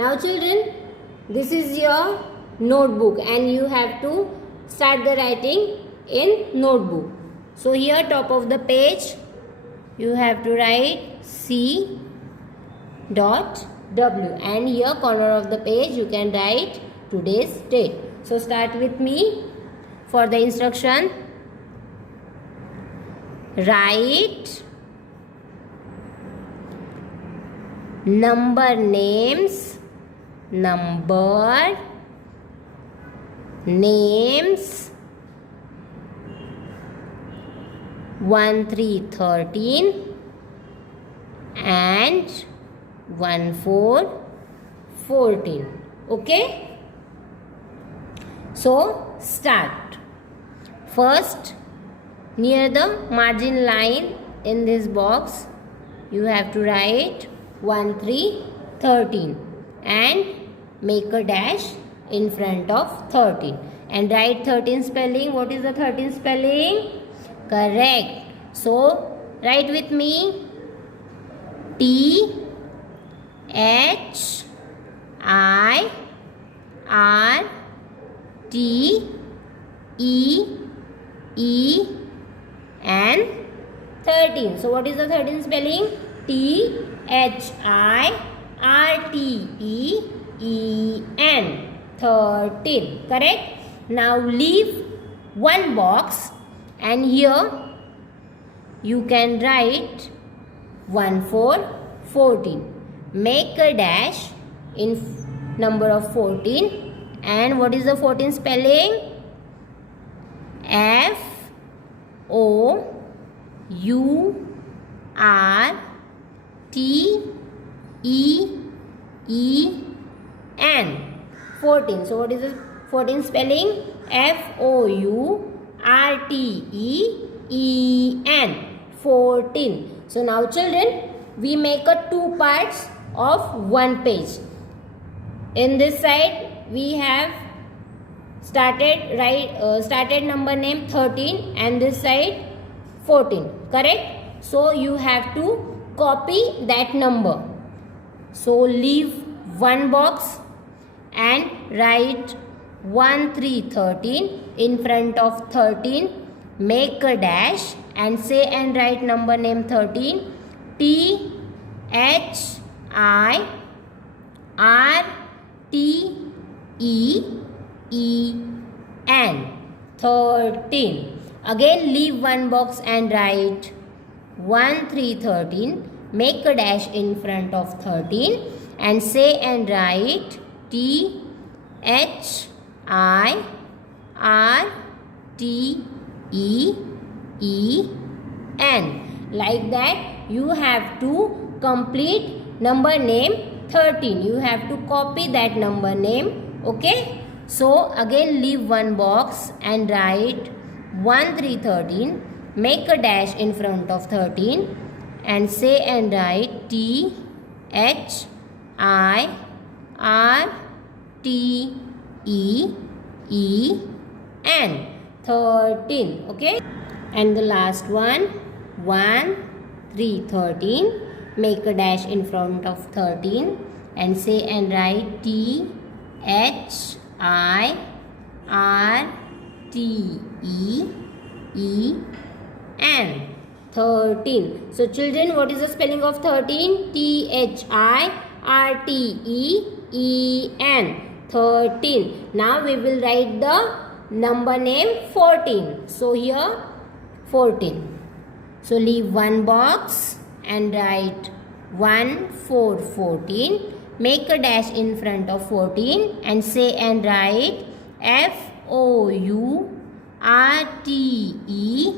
Now children, this is your notebook and you have to start the writing in notebook. So here top of the page you have to write C dot W and here corner of the page you can write today's date. So start with me for the instruction. Write number names, 1, 3, 13 and 1, 4, 14. Okay? So start. First, near the margin line in this box, you have to write 1, 3, 13 and make a dash in front of 13 and write 13 spelling. What is the 13 spelling? Correct. So write with me. T H I R T E E N 13. So what is the 13 spelling? T H I R T E E N 13. Correct? Now leave one box and here you can write 1, 4, 14. Make a dash in number of 14 and what is the 14 spelling? F O U R T E E N 14. So what is the 14 spelling? F O U R T E E N 14. So now children, we make a 2 parts of 1 page. In this side we have started number name 13 and this side 14. Correct? So you have to copy that number. So leave one box and write 1, 3, 13 in front of 13. Make a dash and say and write number name 13. T H I R T E E N 13. Again leave one box and write 1, 3, 13. Make a dash in front of 13 and say and write T H I R T E E N. Like that you have to complete number name 13. You have to copy that number name. Okay? So again leave one box and write 1, 3, 13. Make a dash in front of 13 and say and write T H I R T E E N 13. Okay? And the last one, 1, 3, 13. Make a dash in front of 13 and say and write T H I R T E E N 13. So children, what is the spelling of 13? T H I R T E E N 13. Now we will write the number name 14. So here 14. So leave one box and write 1, 4, 14. Make a dash in front of 14 and say and write F O U R T E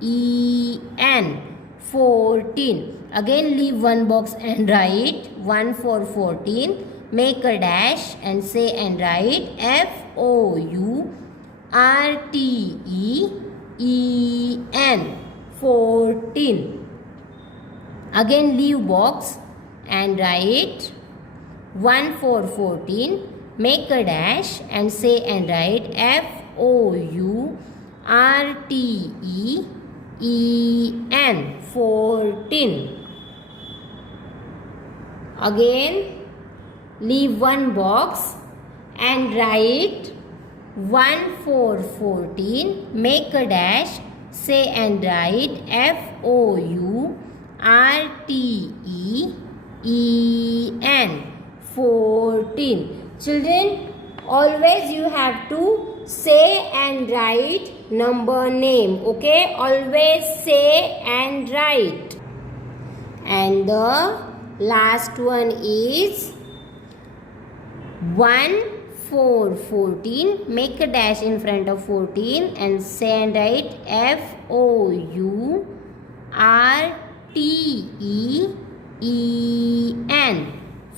E N 14. Again leave one box and write 1, 4, 14. Make a dash and say and write F O U R T E E N 14. Again leave box and write 1, 4, 14. Make a dash and say and write F O U R T E E N 14. Again leave one box and write 1 4 14, make a dash, say and write FOURTEEN 14. Children, always you have to say and write number name. Okay, always say and write. And the last one is 1 4 14, make a dash in front of 14 and say and write FOURTEEN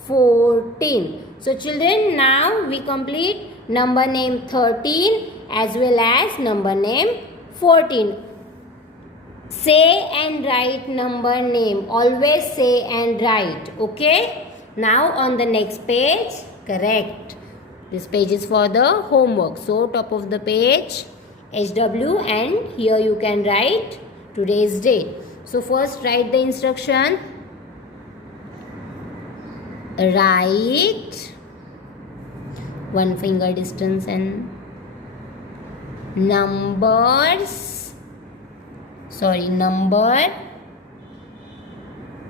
14. So children, now we complete number name 13 as well as number name 14. Say and write number name. Always say and write. Okay. Now on the next page, correct. This page is for the homework. So top of the page, HW, and here you can write today's date. So first write the instruction. Write one finger distance and number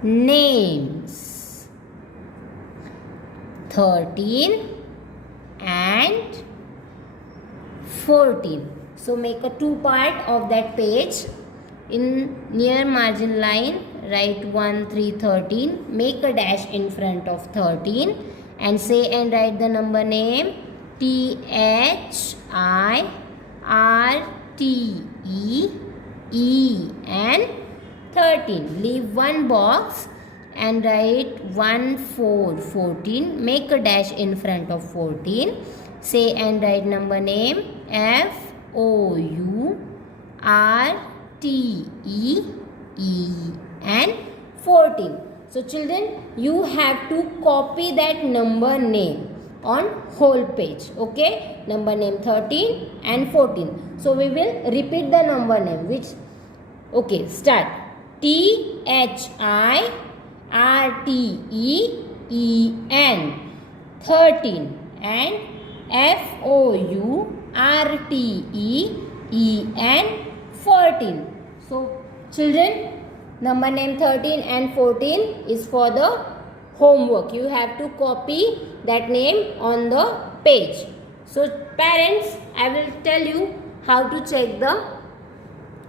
names 13 and 14. So make a two part of that page. In near margin line, write 1 3 13, make a dash in front of 13 and say and write the number name THIRTEEN 13. Leave one box and write 1 4 14, make a dash in front of 14, say and write number name FOURTEEN 14. So children, you have to copy that number name on whole page. Okay, number name 13 and 14. So we will repeat the number name, which, okay, start. THIRTEEN 13 and FOURTEEN 14. So children, number name 13 and 14 is for the homework. You have to copy that name on the page. So parents, I will tell you how to check the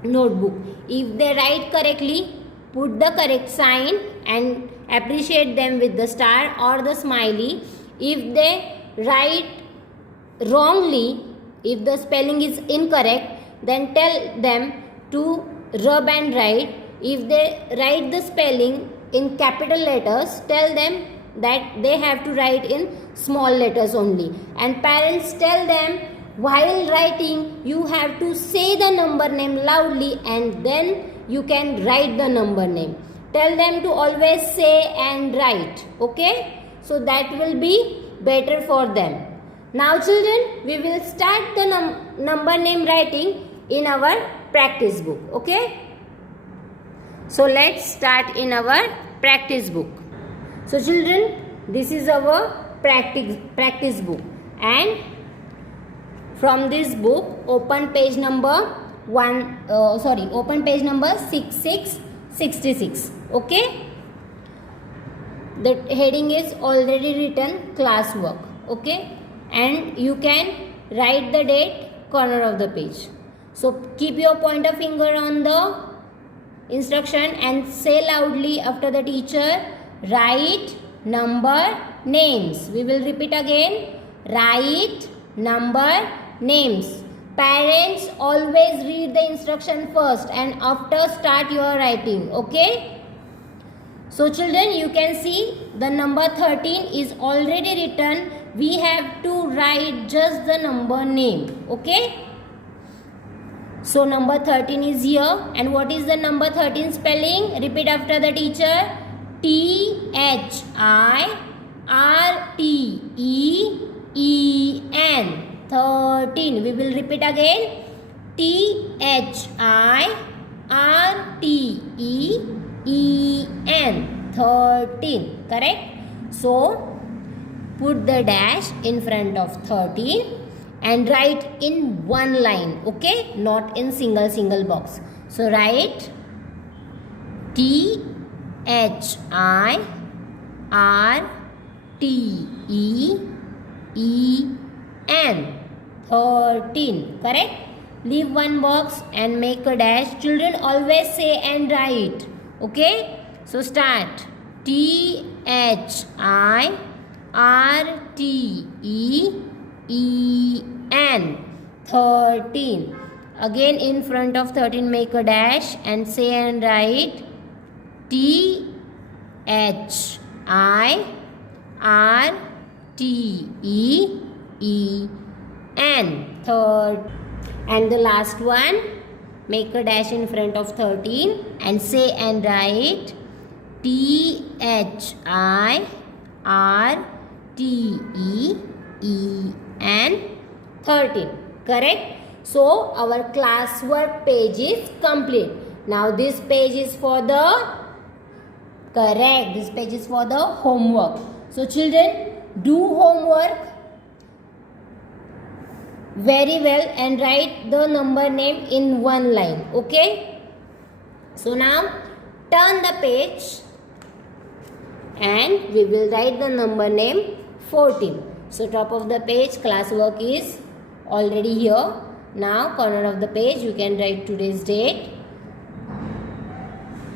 notebook. If they write correctly, put the correct sign and appreciate them with the star or the smiley. If they write wrongly, if the spelling is incorrect, then tell them to rub and write. If they write the spelling in capital letters, tell them that they have to write in small letters only. And parents, tell them while writing you have to say the number name loudly and then you can write the number name. Tell them to always say and write. Okay, so that will be better for them. Now children, we will start the number name writing in our practice book. Okay, so let's start in our practice book. So children, this is our practice book, and from this book open page number open page number 6666. Okay, the heading is already written, classwork. Okay, and you can write the date corner of the page. So keep your pointer finger on the instruction and say loudly after the teacher, write number names. We will repeat again, write number names. Parents, always read the instruction first and after start your writing. Okay, so children, you can see the number 13 is already written. We have to write just the number name. Okay, so number 13 is here. And what is the number 13 spelling? Repeat after the teacher, THIRTEEN 13. We will repeat again, THIRTEEN 13. Correct? So put the dash in front of 13 and write in one line, okay, not in single box. So write THIRTEN, 13, correct? Leave one box and make a dash. Children, always say and write, okay? So start. THIRTEN, 13. Again in front of 13 make a dash and say and write THIRTEN, 13. And the last one, make a dash in front of 13 and say and write THIRTEN, 13. Correct? So our classwork page is complete. Now this page is for the correct. This page is for the homework. So children, do homework very well and write the number name in one line. Okay? So now turn the page and we will write the number name 14. So top of the page classwork is already here. Now corner of the page you can write today's date.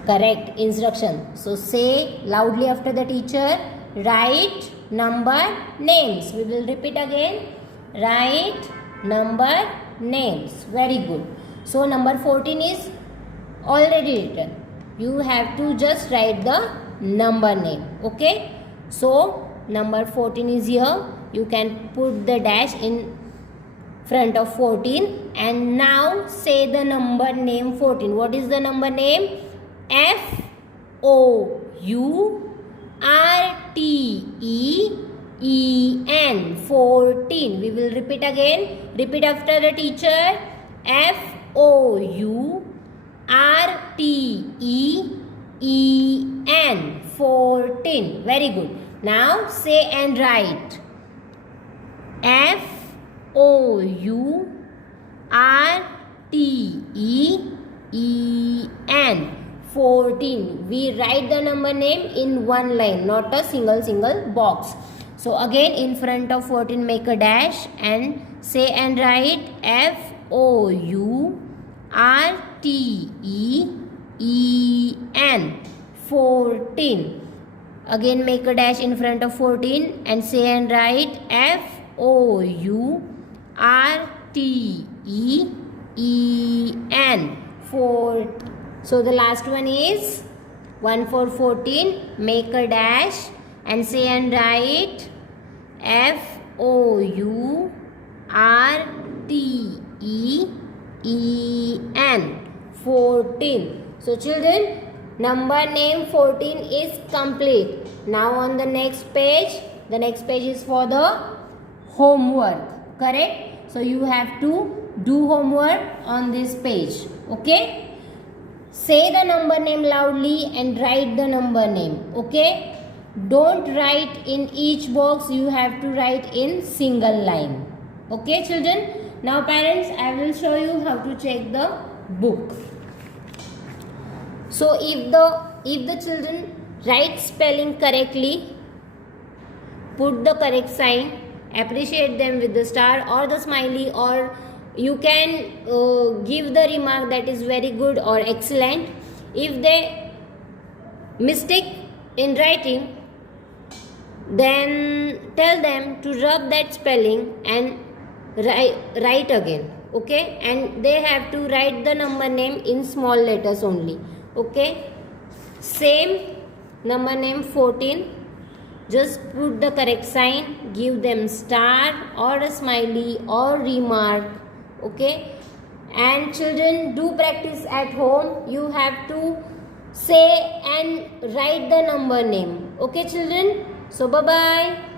Correct instruction. So say loudly after the teacher, write number names. We will repeat again. Write number names. Very good. So number 14 is already written. You have to just write the number name. Okay. So number 14 is here. You can put the dash in front of 14 and now say the number name 14. What is the number name? FOURTEN, 14. We will repeat again. Repeat after the teacher. FOURTEN, 14. Very good. Now say and write FOURTEN, 14. We write the number name in one line, not a single box. So again in front of 14 make a dash and say and write FOURTEN, 14. Again make a dash in front of 14 and say and write FOURTEN, 4. So the last one is 1 for 14. Make a dash and say and write FOURTEN, 14. So children, number name 14 is complete. Now on the next page is for the homework. Correct? So you have to do homework on this page. Okay? Say the number name loudly and write the number name. Okay? Don't write in each box. You have to write in single line. Okay children? Now parents, I will show you how to check the book. So if the children write spelling correctly, put the correct sign, appreciate them with the star or the smiley, or you can give the remark that is very good or excellent. If they mistake in writing, then tell them to rub that spelling and write again. Okay, and they have to write the number name in small letters only. Okay, same number name 14. Just put the correct sign, give them star or a smiley or remark. Okay, and children, do practice at home. You have to say and write the number name. Okay children, so bye bye.